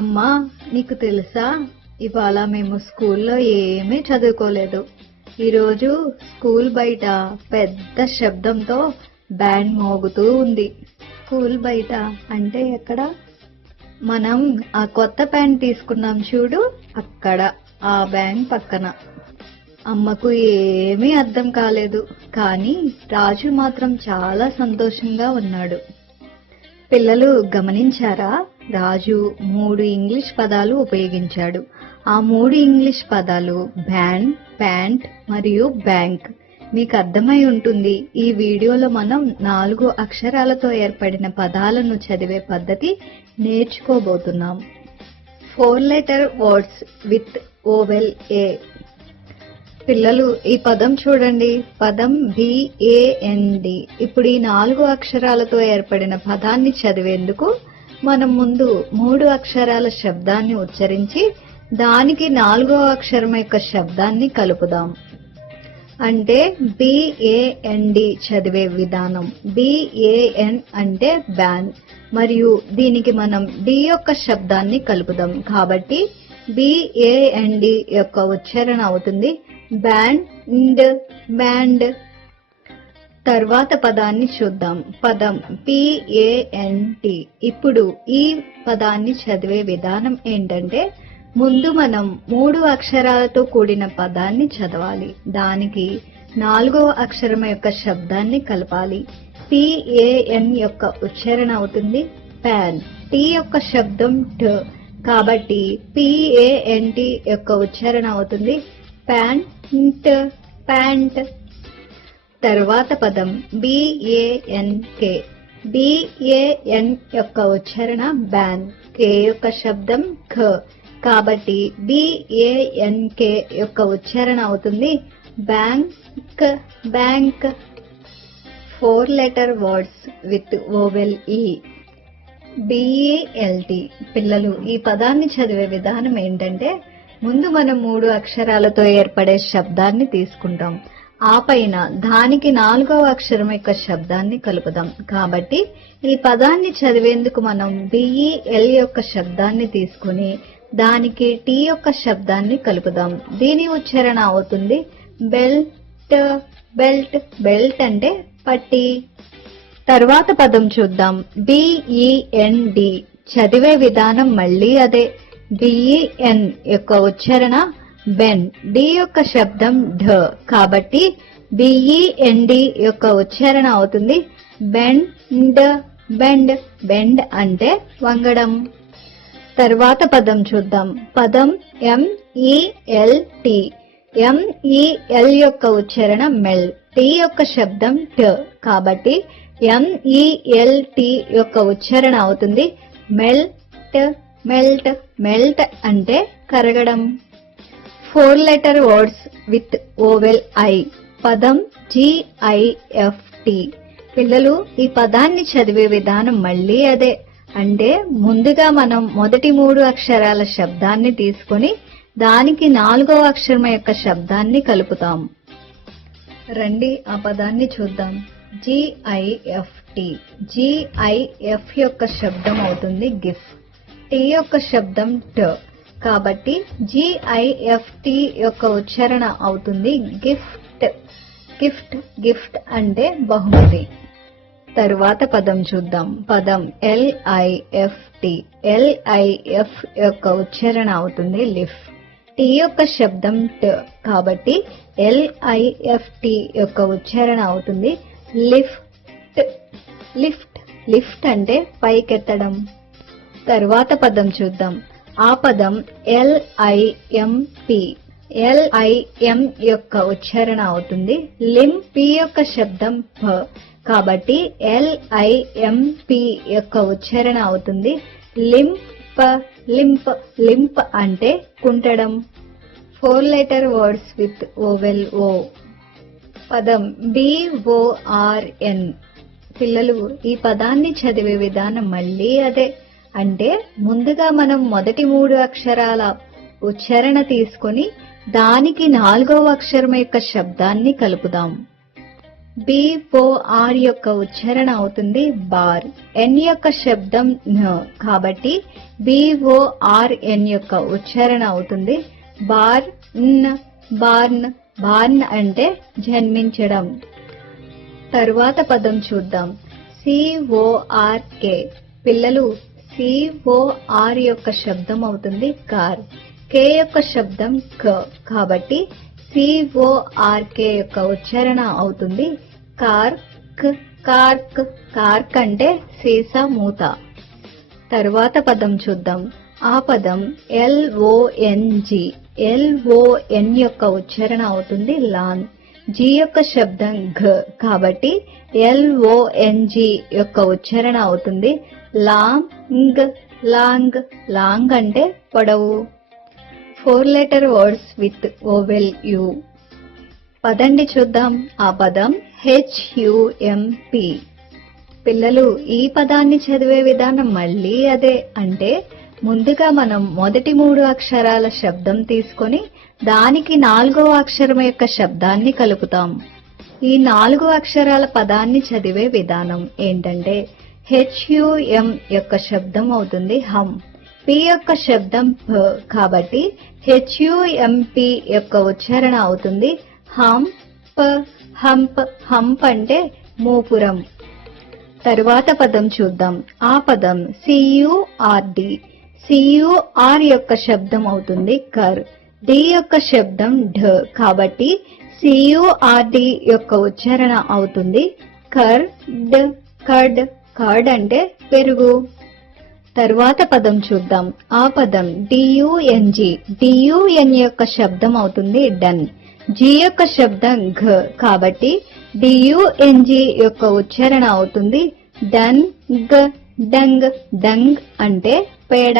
అమ్మా, నీకు తెలుసా, ఇవాళ మేము స్కూల్లో ఏమీ చదువుకోలేదు. ఈరోజు స్కూల్ బయట పెద్ద శబ్దంతో బ్యాండ్ మోగుతూ ఉంది. స్కూల్ బయట అంటే ఎక్కడ? మనం ఆ కొత్త ప్యాంట్ తీసుకున్నాం చూడు, అక్కడ, ఆ బ్యాంక్ పక్కన. అమ్మకు ఏమీ అర్థం కాలేదు, కానీ రాజు మాత్రం చాలా సంతోషంగా ఉన్నాడు. పిల్లలు గమనించారా? రాజు 3 ఇంగ్లీష్ పదాలు ఉపయోగించాడు. ఆ 3 ఇంగ్లీష్ పదాలు బ్యాండ్, ప్యాంట్ మరియు బ్యాంక్. మీకు అర్థమై ఉంటుంది. ఈ వీడియోలో మనం 4 అక్షరాలతో ఏర్పడిన పదాలను చదివే పద్ధతి నేర్చుకోబోతున్నాం. 4 letter words with vowel A. పిల్లలు, ఈ పదం చూడండి. పదం BAND. ఇప్పుడు ఈ 4 అక్షరాలతో ఏర్పడిన పదాన్ని చదివేందుకు మనం ముందు 3 అక్షరాల శబ్దాన్ని ఉచ్చరించి దానికి 4వ అక్షరం యొక్క శబ్దాన్ని కలుపుదాం. అంటే BAND చదివే విధానం. BAN అంటే బ్యాన్, మరియు దీనికి మనం D యొక్క శబ్దాన్ని కలుపుదాం. కాబట్టి BAND యొక్క ఉచ్చారణ అవుతుంది బ్యాండ్, బ్యాండ్. తర్వాత పదాన్ని చూద్దాం. పదం PANT. ఇప్పుడు ఈ పదాన్ని చదివే విధానం ఏంటంటే, ముందు మనం 3 అక్షరాలతో కూడిన పదాన్ని చదవాలి. దానికి 4వ అక్షరం యొక్క శబ్దాన్ని కలపాలి. PAN యొక్క ఉచ్చారణ అవుతుంది ప్యాన్. T యొక్క శబ్దం T, కాబట్టి PANT యొక్క ఉచ్చారణ అవుతుంది ప్యాంట్, ప్యాంట్. తరువాత పదం BANK. BAN యొక్క ఉచ్చారణ బ్యాన్. K యొక్క శబ్దం ఖ, కాబట్టి BANK యొక్క ఉచ్చారణ అవుతుంది bank, bank. 4 letter words with vowel E. BELT. పిల్లలు, ఈ పదాన్ని చదివే విధానం ఏంటంటే, ముందు మనం 3 అక్షరాలతో ఏర్పడే శబ్దాన్ని తీసుకుంటాం. ఆ పైన దానికి 4వ అక్షరం యొక్క శబ్దాన్ని కలుపుదాం. కాబట్టి ఈ పదాన్ని చదివేందుకు మనం BEL యొక్క శబ్దాన్ని తీసుకుని దానికి T యొక్క శబ్దాన్ని కలుపుదాం. దీని ఉచ్చారణ అవుతుంది బెల్ట్, బెల్ట్. బెల్ట్ అంటే పట్టి. తర్వాత పదం చూద్దాం. BEND. చదివే విధానం మళ్ళీ అదే. BEN యొక్క ఉచ్చారణ బెన్. D యొక్క శబ్దం ఢ, కాబట్టి BEND యొక్క ఉచ్చారణ అవుతుంది బెండ్, బెండ్. బెండ్ అంటే వంగడం. తర్వాత పదం చూద్దాం. పదం MELT. MEL యొక్క ఉచ్చారణ మెల్. T యొక్క శబ్దం ట, కాబట్టి MELT యొక్క ఉచ్చారణ అవుతుంది మెల్ట్, మెల్ట్. మెల్ట్ అంటే కరగడం. 4 letter words with vowel I. పదం GIFT. పిల్లలు, ఈ పదాన్ని చదివే విధానం మళ్ళీ అదే. అంటే ముందుగా మనం మొదటి 3 అక్షరాల శబ్దాన్ని తీసుకొని దానికి 4వ అక్షరం యొక్క శబ్దాన్ని కలుపుతాం. రండి ఆ పదాన్ని చూద్దాం. GIFT. GIF యొక్క శబ్దం అవుతుంది గిఫ్. T యొక్క శబ్దం ట, కాబట్టి GIFT యొక్క ఉచ్చారణ అవుతుంది గిఫ్ట్, గిఫ్ట్. గిఫ్ట్ అంటే బహుమతి. తరువాత పదం చూద్దాం. పదం LIFT. LIF యొక్క ఉచ్చారణ అవుతుంది లిఫ్. T యొక్క శబ్దం ట, కాబట్టి LIFT యొక్క ఉచ్చారణ అవుతుంది లిఫ్ట్, లిఫ్ట్. లిఫ్ట్ అంటే పైకెత్తడం. తరువాత పదం చూద్దాం. ఆ పదం LIMP. LIM యొక్క ఉచ్చారణ అవుతుంది లిమ్. P యొక్క శబ్దం ప, కాబట్టి LIMP యొక్క ఉచ్చారణ అవుతుంది లింప్, లింప్. లింప్ అంటే కుంటడం. 4 letter words with vowel O. పదం BORN. పిల్లలు, ఈ పదాన్ని చదివే విధానం మళ్ళీ అదే. అంటే ముందుగా మనం మొదటి 3 అక్షరాల ఉచ్చారణ తీసుకొని దానికి 4వ అక్షరం యొక్క శబ్దాన్ని కలుపుదాం. BOR యొక్క ఉచ్చారణ అవుతుంది బార్. N యొక్క శబ్దం న కాబట్టి BORN యొక్క ఉచ్చారణ అవుతుంది బార్ న్ బార్న్. బార్న్ అంటే జన్మించడం. తరువాత పదం చూద్దాం. CORK. పిల్లలు COR యొక్క శబ్దం అవుతుంది కార్. K యొక్క శబ్దం క కాబట్టి CORK యొక్క ఉచ్చారణ అవుతుంది కార్క్. కార్క్. కార్క్ అంటే సీసా మూత. తరువాత పదం చూద్దాం. ఆ పదం LONG. LON యొక్క ఉచ్చారణ అవుతుంది లాన్. G యొక్క శబ్దం ఘ కాబట్టి LONG యొక్క ఉచ్చారణ అవుతుంది లాంగ్. లాంగ్. లాంగ్ అంటే పొడవు. 4 letter words with vowel U. పదండి చూద్దాం. ఆ పదం HUMP. పిల్లలు ఈ పదాన్ని చదివే విధానం మళ్ళీ అదే. అంటే ముందుగా మనం మొదటి 3 అక్షరాల శబ్దం తీసుకొని దానికి 4వ అక్షరం యొక్క శబ్దాన్ని కలుపుతాం. ఈ 4 అక్షరాల పదాన్ని చదివే విధానం ఏంటంటే HUM యొక్క శబ్దం అవుతుంది హమ్. P యొక్క శబ్దం ప కాబట్టి HUMP యొక్క ఉచ్చారణ అవుతుంది హంప్. హంప్. హంప్ అంటే మూపురం. తరువాత పదం చూద్దాం. ఆ పదం CURD. CUR యొక్క శబ్దం అవుతుంది కర్. D యొక్క శబ్దం ఢ కాబట్టి CURD యొక్క ఉచ్చారణ అవుతుంది కర్డ్. కర్డ్. కర్డ్ అంటే పెరుగు. తరువాత పదం చూద్దాం. ఆ పదం DUNG. DUN యొక్క శబ్దం అవుతుంది డన్. G యొక్క శబ్దం ఘ కాబట్టి DUNG యొక్క ఉచ్చారణ అవుతుంది డన్ గ. డంగ్. డంగ్ అంటే పేడ.